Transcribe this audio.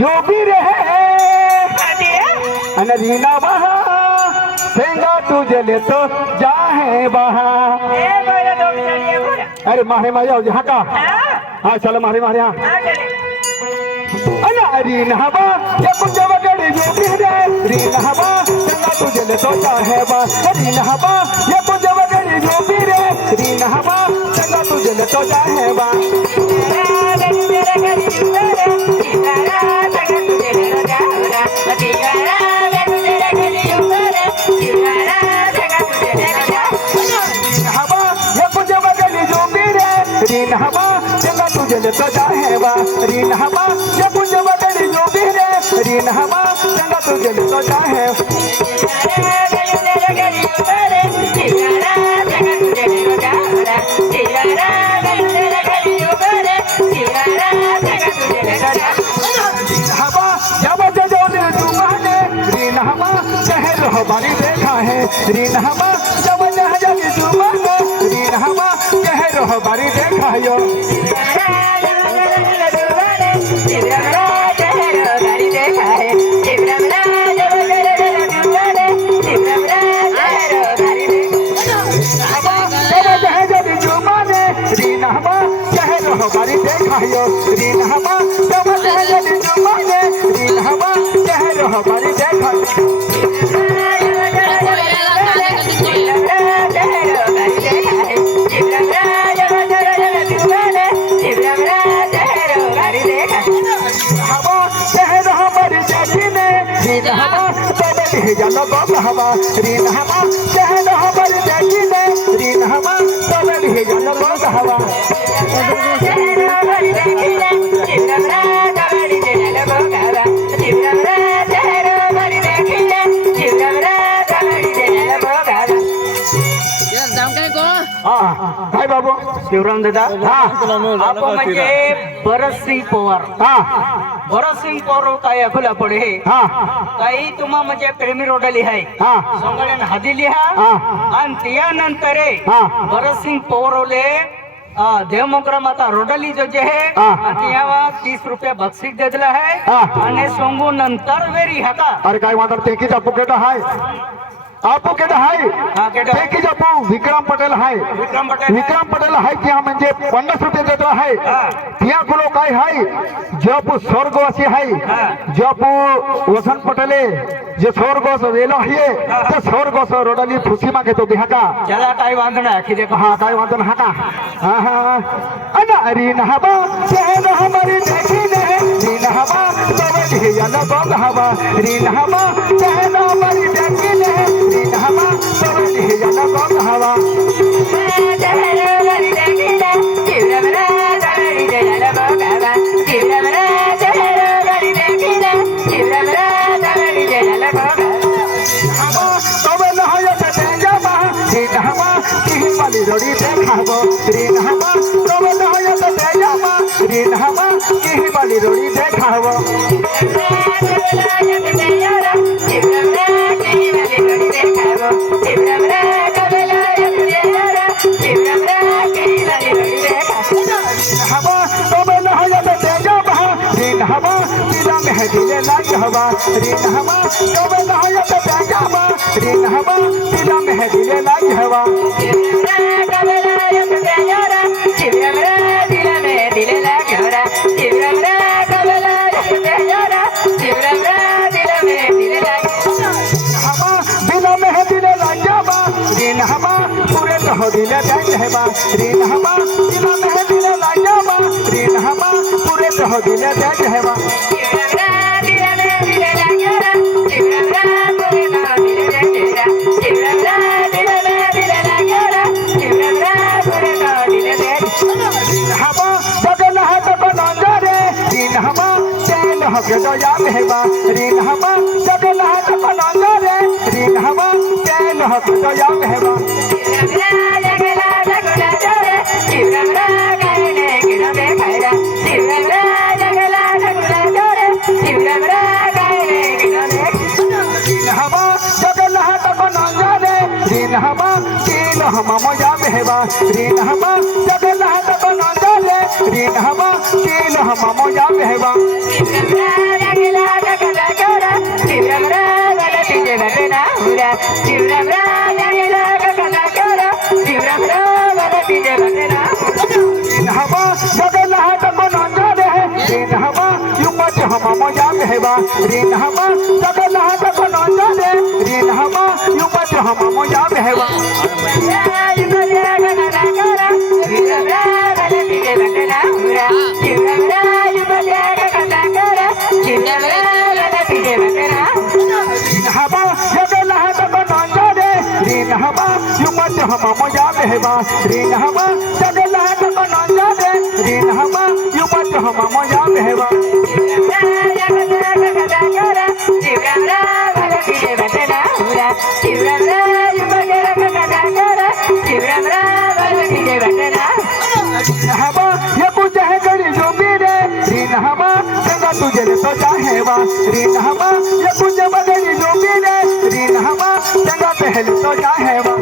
यो भी रहे अनरीना बहा सेंगा तुझे ले तो जाहे बहा अरे मारे मारे आओ हाँ का हाँ चलो मारे मारे हाँ अनरीना बा ये कुछ वगैरह यो भी रहे रीना बा सेंगा तुझे ले तो जाहे बा रीना बा ये कुछ वगैरह यो भी रहे रीना बा सेंगा तुझे ले तो जाहे बा रीन हवा जगह तुझे ले तो जाहेवा रीन हवा ये कुछ बदली जो भी रे रीन हवा जगह तुझे ले तो जाहे हवा जब जो जुबाने रीन हवा शहर हमारी देखा है रीन हवा जब जुबाने रीन हवा शहर हमारी देखा यो रीन हवा शहर हमारी देखा यो रीन हवा जब जुबाने रीन हवा शहर हमारी देखा जानो गो हवा रीन हवा शहर हमारी देखी ने रीन हवा तबल ही जानो गो हवा काय बाबू शिवराम दादा आपण म्हणजे भरतसिंग पवार भरतसिंग पवार काय खुला पडे काही तुम्हा म्हणजे प्रेमी रोडली आहे संगड्यान हादिली हा आणि त्यानंतर भरतसिंग पवारले देवमोकरा माता रोडली जो जे है त्यावा 30 रुपये बक्षीस देतला है आणि सोंगू नंतर वेरी हाका अरे काय मात्र ते की पुकेटा हाय आपू केटा हाय की जपू विक्रम पटेल हाय विक्रम पटेल हाय क्या म्हणजे 50 रुपये देतो हाय त्या कुलो काय हाय जप स्वर्गवासी हाय जप वसंत पटेले जे स्वर्गवास वेलो आहे ते स्वर्गवास रोडली खुशी मा घेतो बिहाका त्याला काय वांधण आहे की देखो हां काय वांधण हाका हां अना रीन हवा शहर हमारी देखी ने रीन हवा तब ही याना गोग हवा रीन हवा शहर हमारी देखी ने रीन हवा तब ही याना गोग हवा रोड़ी देखाबो रीन हवा तब नया तो तेजाबा रीन हवा की वाली रोड़ी देखाबो हवा तब नया तो तेजाबा रीन हवा दिला में दिले लाग हवा रीन हवा तब नया तो तेजाबा रीन हवा दिला में दिले लाग हवा रीन हवा पूरे तो दिले बैंक है बा रीन हवा दिला में दिले लाजा बा रीन हवा पूरे तो दिले बैंक है बा हवा जगन्नाथ बना रे रीन हवा चैन हो के दो याद है बा रीन हवा जगन्नाथ बना रे रीन हवा चैन हो के दो याद है बा रीन हवा तीन हम मजा मेहबा रीन हवा जगन्नाथ बना रे रीन हवा तीन हम मजा मेहबा शिवराम राजा कथा करा शिवराम राजा तिथे बसना हवा जगल हाट कोणाचा रे रीन हवा युमच हम मजा कहवा रीन हवा जगल हाट कोणाचा रे रीन हवा युमच हम मजा कहवा हवा जगल हाट कोणाचा रे रीन हवा युमच हम मजा कहवा रीन हवा जगल हाट कोणाचा रे रीन हवा युमच हम मजा कहवा हवा ये कुछ है गड़ी जो भी रे रीन हवा संगा तुझे तो चाहेवा रीन हवा ये कुछ बगड़ी जो भी रे रीन हवा संगा पहले तो चाहेवा